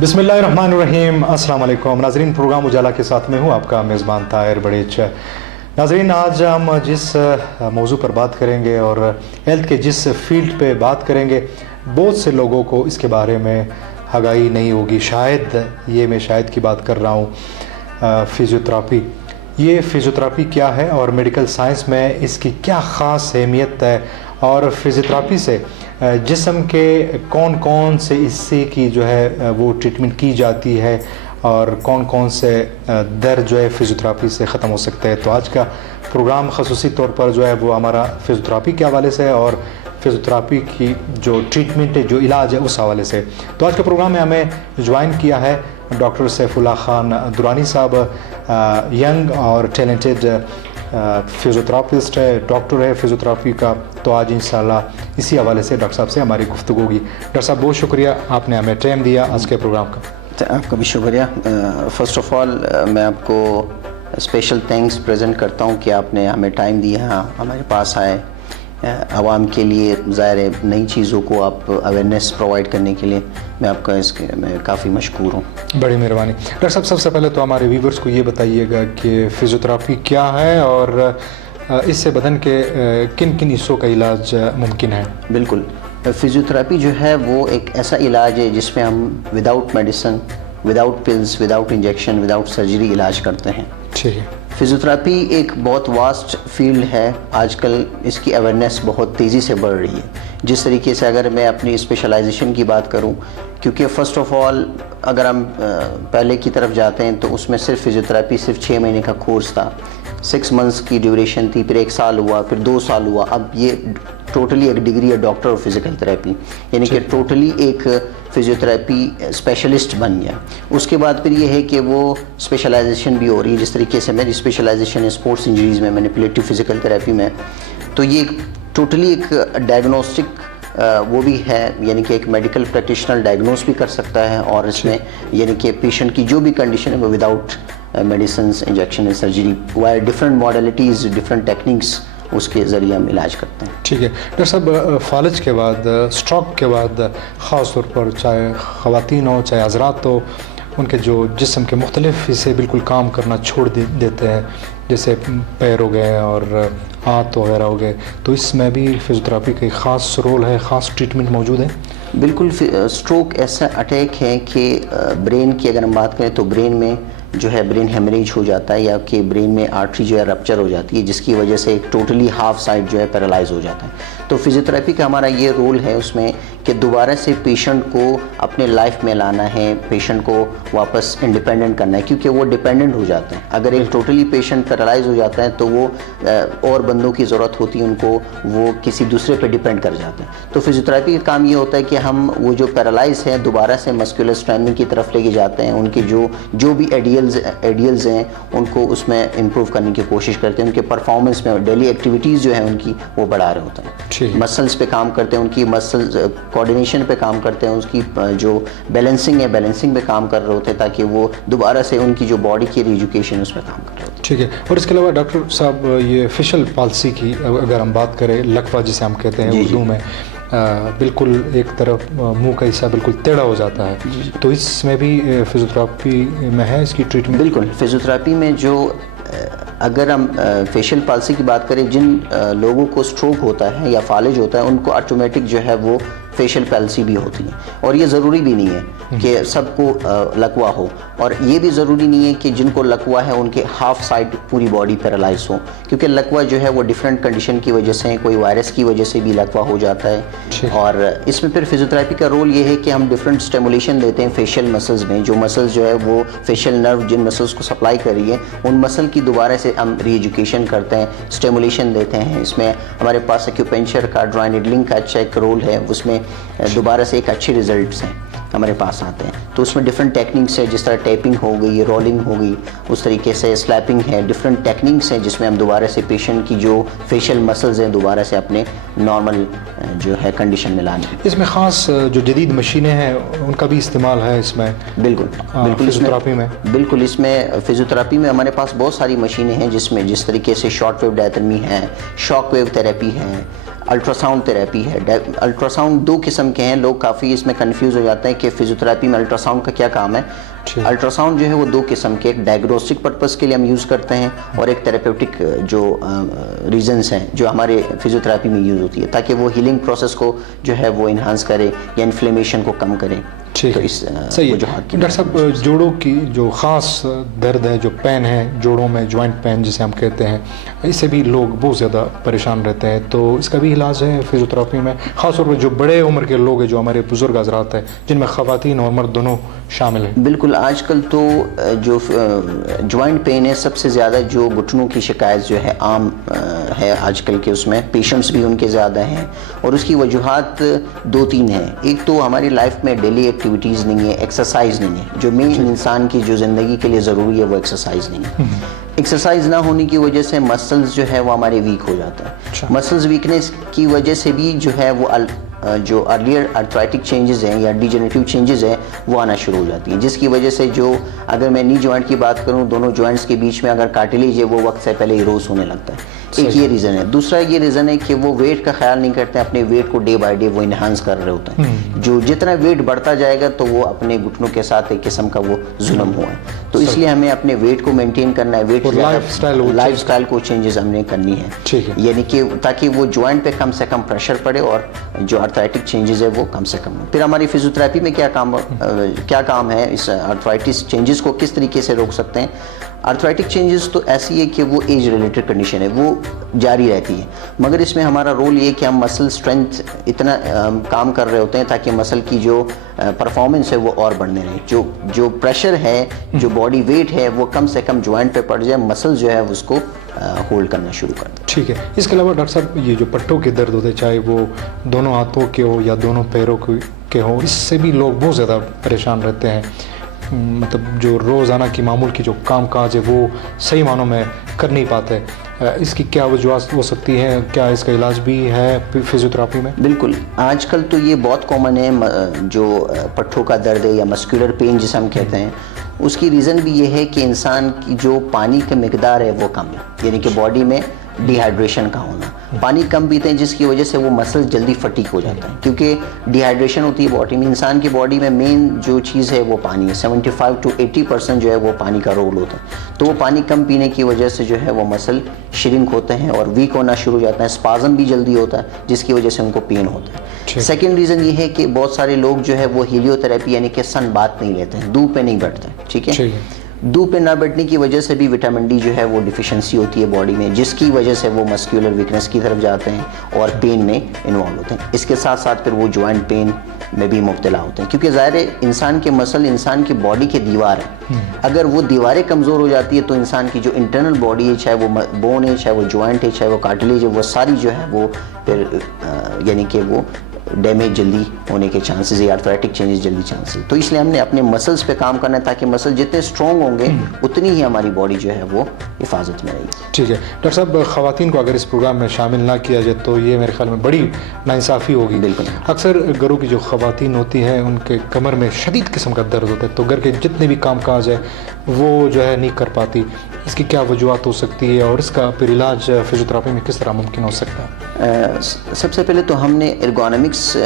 بسم اللہ الرحمن الرحیم. السلام علیکم ناظرین, پروگرام اجالا کے ساتھ میں ہوں آپ کا میزبان طاہر بڑیچ. ناظرین, آج ہم جس موضوع پر بات کریں گے اور ہیلتھ کے جس فیلڈ پہ بات کریں گے, بہت سے لوگوں کو اس کے بارے میں آگاہی نہیں ہوگی. شاید کی بات کر رہا ہوں, فزیوتھراپی. یہ فزیوتھراپی کیا ہے اور میڈیکل سائنس میں اس کی کیا خاص اہمیت ہے, اور فزیوتھراپی سے جسم کے کون سے حصے کی جو ہے وہ ٹریٹمنٹ کی جاتی ہے, اور کون سے درد جو ہے فزیوتھراپی سے ختم ہو سکتے ہیں. تو آج کا پروگرام خصوصی طور پر جو ہے وہ ہمارا فزیوتھراپی کے حوالے سے اور فزیوتھراپی کی جو ٹریٹمنٹ ہے, جو علاج ہے, اس حوالے سے. تو آج کے پروگرام میں ہمیں جوائن کیا ہے ڈاکٹر سیف اللہ خان درانی صاحب, ینگ اور ٹیلنٹڈ فزیوتھراپسٹ ہے, ڈاکٹر ہے فزیوتھراپی کا. تو آج انشاءاللہ اسی حوالے سے ڈاکٹر صاحب سے ہماری گفتگو ہوگی. ڈاکٹر صاحب, بہت شکریہ, آپ نے ہمیں ٹائم دیا آج کے پروگرام کا. آپ کا بھی شکریہ. فرسٹ آف آل میں آپ کو اسپیشل تھینکس پریزنٹ کرتا ہوں کہ آپ نے ہمیں ٹائم دیا, ہمارے پاس آئے. عوام کے لیے ظاہر ہے نئی چیزوں کو آپ اویئرنیس پرووائڈ کرنے کے لیے میں آپ کا میں کافی مشکور ہوں. بڑی مہربانی. ڈاکٹر صاحب, سب سے پہلے تو ہمارے ویورز کو یہ بتائیے گا کہ فزیوتھراپی کیا ہے اور اس سے بدن کے کن حصوں کا علاج ممکن ہے؟ بالکل, فزیوتھراپی جو ہے وہ ایک ایسا علاج ہے جس میں ہم without medicine, without pills, without injection, without surgery علاج کرتے ہیں. ٹھیک ہے. فزیوتھراپی ایک بہت واسٹ فیلڈ ہے. آج کل اس کی اویئرنیس بہت تیزی سے بڑھ رہی ہے. جس طریقے سے اگر میں اپنی اسپیشلائزیشن کی بات کروں, کیونکہ فرسٹ آف آل اگر ہم پہلے کی طرف جاتے ہیں تو اس میں صرف فزیوتھراپی صرف 6 مہینے کا کورس تھا, 6 منتھس کی ڈیوریشن تھی, پھر 1 سال ہوا, پھر 2 سال ہوا. اب یہ ٹوٹلی ایک ڈگری ہے ڈاکٹر آف فزیکل تھراپی, یعنی کہ ٹوٹلی ایک فزیوتھراپی اسپیشلسٹ بن گیا. اس کے بعد پھر یہ ہے کہ وہ اسپیشلائزیشن بھی ہو رہی ہے. جس طریقے سے میری اسپیشلائزیشن ہے اسپورٹس انجریز میں, مینیپولیٹو فزیکل تھراپی میں, تو یہ ٹوٹلی ایک ڈائگنوسٹک وہ بھی ہے, یعنی کہ ایک میڈیکل پریکٹیشنر ڈائگنوز بھی کر سکتا ہے, اور اس میں یعنی کہ پیشنٹ کی جو بھی کنڈیشن ہے وہ without medicines, injection, surgery, via different modalities, different techniques اس کے ذریعے ہم علاج کرتے ہیں. ٹھیک ہے. ڈاکٹر صاحب, فالج کے بعد, اسٹروک کے بعد, خاص طور پر چاہے خواتین ہو چاہے حضرات ہو, ان کے جو جسم کے مختلف حصے بالکل کام کرنا چھوڑ دیتے ہیں, جیسے پیر ہو گئے اور ہاتھ وغیرہ ہو گئے, تو اس میں بھی فزیوتھراپی کا ایک خاص رول ہے, خاص ٹریٹمنٹ موجود ہے؟ بالکل. اسٹروک ایسا اٹیک ہے کہ برین کی اگر ہم بات کریں تو برین میں جو ہے برین ہیمریج ہو جاتا ہے, یا کہ برین میں آرٹری جو ہے رپچر ہو جاتی ہے, جس کی وجہ سے ٹوٹلی ہاف سائڈ جو ہے پیرالائز ہو جاتا ہے. تو فزیوتھراپی کا ہمارا یہ رول ہے اس میں کہ دوبارہ سے پیشنٹ کو اپنے لائف میں لانا ہے, پیشنٹ کو واپس انڈیپینڈنٹ کرنا ہے, کیونکہ وہ ڈیپینڈنٹ ہو جاتے ہیں. اگر ایک ٹوٹلی پیشنٹ پیرالائز ہو جاتا ہے تو وہ اور بندوں کی ضرورت ہوتی ہے ان کو, وہ کسی دوسرے پہ ڈیپینڈ کر جاتے ہیں. تو فزیوتھراپی کا کام یہ ہوتا ہے کہ ہم وہ جو پیرالائز ہیں دوبارہ سے مسکولر اسٹرینتھنگ کی طرف لے کے جاتے ہیں. ان کے جو بھی ایڈیلز ہیں ان کو اس میں امپروو کرنے کی کوشش کرتے ہیں. ان کے پرفارمنس میں ڈیلی ایکٹیویٹیز جو ہیں ان کی وہ بڑھا رہے ہوتے ہیں. مسلس پہ کام کرتے ہیں, ان کی مسلز کوآرڈینیشن پہ کام کرتے ہیں, اس کی جو بیلنسنگ ہے بیلنسنگ پہ کام کر رہے ہوتے ہیں, تاکہ وہ دوبارہ سے ان کی جو باڈی کی ری ایجوکیشن اس پہ کام کر رہے ہوتے ہیں. ٹھیک ہے. اور اس کے علاوہ ڈاکٹر صاحب, یہ فیشل پالسی کی اگر ہم بات کریں, لکوہ جسے ہم کہتے ہیں اردو میں, بالکل ایک طرف منہ کا حصہ بالکل ٹیڑھا ہو جاتا ہے, تو اس میں بھی فزیوتھراپی میں ہے اس کی ٹریٹمنٹ؟ بالکل. فزیوتھراپی میں جو اگر ہم فیشل پالسی کی بات کریں, جن لوگوں کو اسٹروک ہوتا ہے یا فالج ہوتا ہے ان کو آٹومیٹک جو ہے وہ فیشل پالسی بھی ہوتی ہے. اور یہ ضروری بھی نہیں ہے کہ سب کو لکوہ ہو, اور یہ بھی ضروری نہیں ہے کہ جن کو لکوہ ہے ان کے ہاف سائڈ پوری باڈی پیرالائز ہو, کیونکہ لکوہ جو ہے وہ ڈفرینٹ کنڈیشن کی وجہ سے, کوئی وائرس کی وجہ سے بھی لکوہ ہو جاتا ہے. اور اس میں پھر فزیوتھراپی کا رول یہ ہے کہ ہم ڈفرینٹ اسٹیمولیشن دیتے ہیں فیشل مسلز میں, جو مسلز جو ہے وہ فیشل نرو جن مسلز کو سپلائی کر رہی ہے ان مسل کی دوبارہ سے ہم ری ایجوکیشن کرتے ہیں, اسٹیمولیشن دیتے ہیں. اس میں ہمارے پاس ایکوپنچر کا, ڈرائن نیڈلنگ کا اچھا ایک رول ہے, اس میں دوبارہ سے ایک اچھے ریزلٹس ہیں ہمارے پاس آتے ہیں. تو اس میں ڈفرینٹ ٹیکنیکس ہے, جس طرح ٹیپنگ ہو گئی, رولنگ ہو گئی, اس طریقے سے سلیپنگ ہے, ڈفرینٹ ٹیکنیکس ہیں جس میں ہم دوبارہ سے پیشنٹ کی جو فیشل مسلز ہیں دوبارہ سے اپنے نارمل جو ہے کنڈیشن میں لانے. اس میں خاص جو جدید مشینیں ہیں ان کا بھی استعمال ہے اس میں؟ بالکل فزیوتھراپی میں. بالکل. اس میں فزیوتھراپی میں ہمارے پاس بہت ساری مشینیں ہیں جس طریقے سے شارٹ ویو ڈائترمی ہے, شاک ویو تھراپی ہے, الٹراساؤنڈ تھراپی ہے. الٹراساؤنڈ دو قسم کے ہیں, لوگ کافی اس میں کنفیوز ہو جاتے ہیں کہ فزیوتھراپی میں الٹراساؤنڈ کا کیا کام ہے. الٹراساؤنڈ جو ہے وہ دو قسم کے, ایک ڈائگنوسٹک پرپس کے لیے ہم یوز کرتے ہیں اور ایک تھراپیوٹک جو ریزنس ہیں جو ہمارے فزیوتھراپی میں یوز ہوتی ہے, تاکہ وہ ہیلنگ پروسیس کو جو ہے وہ انہانس کرے یا انفلیمیشن کو کم کرے. ٹھیک ہے, صحیح ہے. ڈاکٹر صاحب, جوڑوں کی جو خاص درد ہے, جو پین ہے جوڑوں میں, جوائنٹ پین جسے ہم کہتے ہیں, اس سے بھی لوگ بہت زیادہ پریشان رہتے ہیں, تو اس کا بھی علاج ہے فزیوتھراپی میں, خاص طور پر جو بڑے عمر کے لوگ ہیں, جو ہمارے بزرگ حضرات ہیں, جن میں خواتین اور مرد دونوں شامل ہیں؟ بالکل, آج کل تو جو جوائنٹ پین ہے سب سے زیادہ جو گھٹنوں کی شکایت جو ہے عام ہے آج کل کے, اس میں پیشنٹس بھی ان کے زیادہ ہیں, اور اس کی وجوہات دو تین ہیں. ایک تو ہماری لائف میں ڈیلی ایکٹیویٹیز نہیں ہے, ایکسرسائز نہیں ہے, جو مین انسان کی جو زندگی کے لیے ضروری ہے وہ ایکسرسائز نہیں ہے. ایکسرسائز نہ ہونے کی وجہ سے مسلز جو ہے وہ ہمارے ویک ہو جاتا ہے. مسلز ویکنیس کی وجہ سے بھی جو ہے وہ جو ارلیئر آرتھرائٹک چینجز ہیں یا ڈیجنریٹیو چینجز ہیں وہ آنا شروع ہو جاتی ہیں, جس کی وجہ سے جو اگر میں نی جوائنٹ کی بات کروں, دونوں جوائنٹس کے بیچ میں اگر کارٹلیج ہے وہ وقت سے پہلے ایروز ہونے لگتا ہے. ایک یہ ریزن ہے. دوسرا یہ ریزن ہے کہ وہ ویٹ کا خیال نہیں کرتے, اپنے ویٹ کو ڈے بائی ڈے وہ انہانس کر رہے ہوتے ہیں. جو جتنا ویٹ بڑھتا جائے گا تو وہ اپنے گھٹنوں کے ساتھ ایک قسم کا وہ ظلم ہوا ہے. تو اس لیے ہمیں اپنے ویٹ کو مینٹین کرنا ہے, ویٹ لائف سٹائل کو چینجز ہم نے کرنی ہے, یعنی کہ تاکہ وہ جوائنٹ پہ کم سے کم پریشر پڑے اور جو آرتھرائٹک چینجز ہے وہ کم سے کم ہو. پھر ہماری فزیوتھراپی میں کیا کام ہے, اس آرتھرائٹس چینجز کو کس طریقے سے روک سکتے ہیں. آرتھرائٹک چینجز تو ایسی ہے کہ وہ ایج ریلیٹڈ کنڈیشن ہے, وہ جاری رہتی ہے, مگر اس میں ہمارا رول یہ کہ ہم مسل اسٹرینتھ اتنا کام کر رہے ہوتے ہیں تاکہ مسل کی جو پرفارمنس ہے وہ اور بڑھنے رہے. جو پریشر ہے, جو باڈی ویٹ ہے وہ کم سے کم جوائنٹ پہ پڑ جائے, مسل جو ہے اس کو ہولڈ کرنا شروع کر دیں. ٹھیک ہے. اس کے علاوہ ڈاکٹر صاحب, یہ جو پٹھوں کے درد ہوتے ہیں, چاہے وہ دونوں ہاتھوں کے ہو یا دونوں پیروں کے ہو, اس سے بھی لوگ بہت زیادہ پریشان رہتے ہیں. مطلب جو روزانہ کی معمول کی جو کام کاج ہے وہ صحیح معنوں میں کر نہیں پاتے. اس کی کیا وجوہات ہو سکتی ہیں, کیا اس کا علاج بھی ہے فزیوتھراپی میں؟ بالکل, آج کل تو یہ بہت کامن ہے جو پٹھوں کا درد ہے یا مسکولر پین جسے ہم کہتے ہیں. اس کی ریزن بھی یہ ہے کہ انسان کی جو پانی کی مقدار ہے وہ کم ہے, یعنی کہ باڈی میں ڈی ہائیڈریشن کا ہونا. پانی کم پیتے ہیں جس کی وجہ سے وہ مسل جلدی فٹیک ہو جاتا ہے, کیونکہ ڈی ہائیڈریشن ہوتی ہے باڈی میں. انسان کی باڈی میں مین جو چیز ہے وہ پانی ہے, 75 to 80% جو ہے وہ پانی کا رول ہوتا ہے. تو وہ پانی کم پینے کی وجہ سے جو ہے وہ مسل شرنک ہوتے ہیں اور ویک ہونا شروع ہو جاتا ہے, اسپازم بھی جلدی ہوتا ہے جس کی وجہ سے ان کو پین ہوتا ہے. سیکنڈ ریزن یہ ہے کہ بہت سارے لوگ جو ہے وہ ہیلیو تھراپی یعنی کہ سن بات نہیں لیتے ہیں, دھوپ پہ نہیں بیٹھتے ہیں. ٹھیک ہے, دھوپ پہ نہ بیٹھنے کی وجہ سے بھی وٹامن ڈی جو ہے وہ ڈیفیشنسی ہوتی ہے باڈی میں, جس کی وجہ سے وہ مسکولر ویکنس کی طرف جاتے ہیں اور پین میں انوالو ہوتے ہیں. اس کے ساتھ ساتھ پھر وہ جوائنٹ پین میں بھی مبتلا ہوتے ہیں, کیونکہ ظاہر ہے انسان کے مسل انسان کی باڈی کی دیوار ہے. اگر وہ دیواریں کمزور ہو جاتی ہے تو انسان کی جو انٹرنل باڈی ہے, چاہے وہ بون ہے, چاہے وہ جوائنٹ ہے, چاہے وہ کارٹلیج ہے, وہ ساری جو ہے وہ پھر یعنی کہ وہ ڈیمیج جلدی ہونے کے چانسز یا آرتھرائٹک چینجز جلدی چانسز. تو اس لیے ہم نے اپنے مسلس پہ کام کرنا ہے تاکہ مسل جتنے اسٹرانگ ہوں گے اتنی ہی ہماری باڈی جو ہے وہ حفاظت میں رہے گی. ٹھیک ہے ڈاکٹر صاحب, خواتین کو اگر اس پروگرام میں شامل نہ کیا جائے تو یہ میرے خیال میں بڑی ناانصافی ہوگی. بالکل, اکثر گھروں کی جو خواتین ہوتی ہیں ان کے کمر میں شدید قسم کا درد ہوتا ہے, تو گھر کے جتنے بھی کام کاج ہے وہ جو ہے نہیں کر پاتی. اس کی کیا وجوہات ہو سکتی ہے اور اس کا پھر علاج فزیوتھراپی میں کس طرح ممکن ہو سکتا ہے؟ سب سے پہلے تو ہم نے ارگونامکس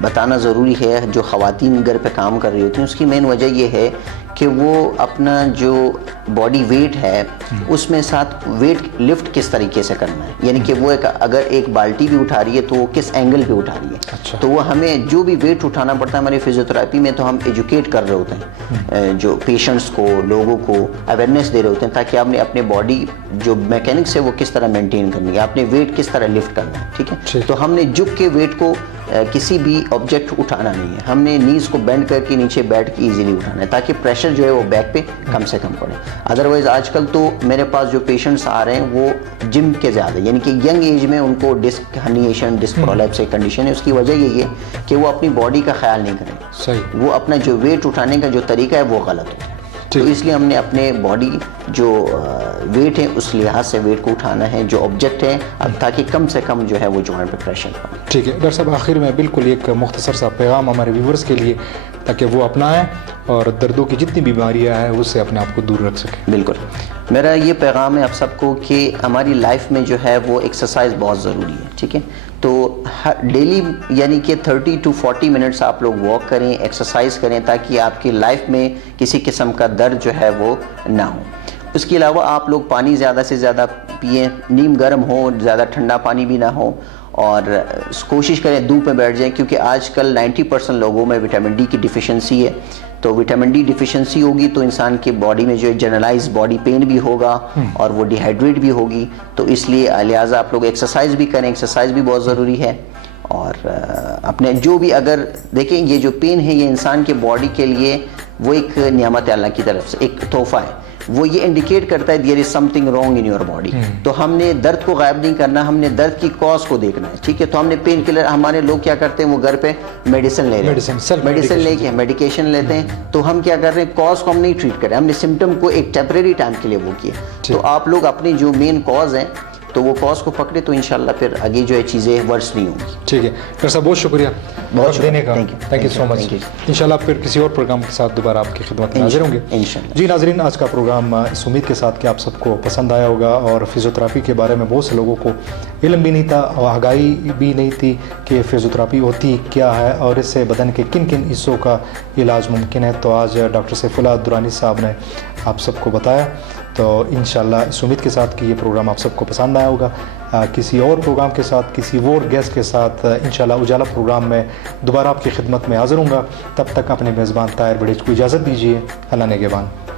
بتانا ضروری ہے. جو خواتین گھر پہ کام کر رہی ہوتی ہیں اس کی مین وجہ یہ ہے کہ وہ اپنا جو باڈی ویٹ ہے اس میں ساتھ ویٹ لفٹ کس طریقے سے کرنا ہے, یعنی کہ وہ اگر ایک بالٹی بھی اٹھا رہی ہے تو وہ کس اینگل پہ اٹھا رہی ہے. تو وہ ہمیں جو بھی ویٹ اٹھانا پڑتا ہے ہماری فزیوتھراپی میں, تو ہم ایجوکیٹ کر رہے ہوتے ہیں جو پیشنٹس کو, لوگوں کو اویئرنیس دے رہے ہوتے ہیں تاکہ آپ نے اپنے باڈی جو میکینکس ہے وہ کس طرح مینٹین کرنی ہے, آپ نے ویٹ کس طرح لفٹ کرنا ہے. ٹھیک ہے, تو ہم نے جھک کے ویٹ کو کسی بھی آبجیکٹ اٹھانا نہیں ہے, ہم نے نیز کو بینڈ کر کے نیچے بیٹھ کے ایزیلی اٹھانا ہے تاکہ پریشر جو ہے وہ بیک پہ کم سے کم پڑے. ادروائز آج کل تو میرے پاس جو پیشنٹس آ رہے ہیں وہ جم کے زیادہ, یعنی کہ ینگ ایج میں ان کو ڈسک ہرنیشن, ڈسک پرولیپس کنڈیشن ہے. اس کی وجہ یہی ہے کہ وہ اپنی باڈی کا خیال نہیں کریں, وہ اپنا جو ویٹ اٹھانے کا جو طریقہ ہے وہ غلط ہوتا ہے. تو اس لیے ہم نے اپنے باڈی جو ویٹ ہے اس لحاظ سے ویٹ کو اٹھانا ہے جو آبجیکٹ ہے, تاکہ کم سے کم جو ہے وہ جوائنٹ پہ پریشر پڑے. ٹھیک ہے ڈاکٹر صاحب, آخر میں بالکل ایک مختصر سا پیغام ہمارے ویورز کے لیے تاکہ وہ اپنائیں اور دردوں کی جتنی بیماریاں ہیں اس سے اپنے آپ کو دور رکھ سکیں. بالکل, میرا یہ پیغام ہے آپ سب کو کہ ہماری لائف میں جو ہے وہ ایکسرسائز بہت ضروری ہے. ٹھیک ہے, تو ڈیلی یعنی کہ 30 to 40 منٹس آپ لوگ واک کریں, ایکسرسائز کریں, تاکہ آپ کی لائف میں کسی قسم کا درد جو ہے وہ نہ ہو. اس کے علاوہ آپ لوگ پانی زیادہ سے زیادہ پئیں, نیم گرم ہو, زیادہ ٹھنڈا پانی بھی نہ ہو, اور کوشش کریں دھوپ میں بیٹھ جائیں, کیونکہ آج کل 90% لوگوں میں وٹامن ڈی کی ڈیفیشنسی ہے. تو وٹامن ڈی ڈیفیشنسی ہوگی تو انسان کے باڈی میں جو ہے جنرلائز باڈی پین بھی ہوگا اور وہ ڈی ہائیڈریٹ بھی ہوگی. تو اس لیے لہٰذا آپ لوگ ایکسرسائز بھی کریں, ایکسرسائز بھی بہت ضروری ہے. اور اپنے جو بھی اگر دیکھیں یہ جو پین ہے یہ انسان کے باڈی کے لیے وہ ایک نعمت اللہ کی طرف سے ایک تحفہ ہے. وہ یہ انڈیکیٹ کرتا ہے there is something wrong in your body. تو ہم نے درد کو غائب نہیں کرنا, ہم نے درد کی کاز کو دیکھنا ہے. ٹھیک ہے, تو ہم نے پین کلر, ہمارے لوگ کیا کرتے ہیں وہ گھر پہ میڈیسن لے رہے ہیں, میڈیسن لے کے میڈیکیشن لیتے ہیں. تو ہم کیا کر رہے ہیں, کاز کو ہم نہیں ٹریٹ کر رہے, ہم نے سمٹم کو ایک ٹیمپریری ٹائم کے لیے وہ کیا. تو آپ لوگ اپنی جو مین کاز ہیں تو وہ کاز کو پکڑے تو انشاءاللہ پھر آگے جو ہے چیزیں ورس نہیں ہوں گی. ٹھیک ہے ڈاکٹر صاحب, بہت شکریہ وقت دینے کا. تھینک یو سو مچ. انشاءاللہ پھر کسی اور پروگرام کے ساتھ دوبارہ آپ کی خدمت میں حاضر ہوں گے انشاءاللہ. جی ناظرین, آج کا پروگرام اس امید کے ساتھ کہ آپ سب کو پسند آیا ہوگا, اور فزیوتھراپی کے بارے میں بہت سے لوگوں کو علم بھی نہیں تھا اور آگاہی بھی نہیں تھی کہ فزیوتھراپی ہوتی کیا ہے اور اس سے بدن کے کن کن حصوں کا علاج ممکن ہے. تو آج ڈاکٹر سیف اللہ درانی صاحب نے آپ سب کو بتایا. تو انشاءاللہ اس امید کے ساتھ کہ یہ پروگرام آپ سب کو پسند آیا ہوگا. کسی اور پروگرام کے ساتھ, کسی اور گیسٹ کے ساتھ انشاءاللہ اجالا پروگرام میں دوبارہ آپ کی خدمت میں حاضر ہوں گا. تب تک اپنے میزبان طاہر بڑیچ کو اجازت دیجیے. اللہ نگہبان.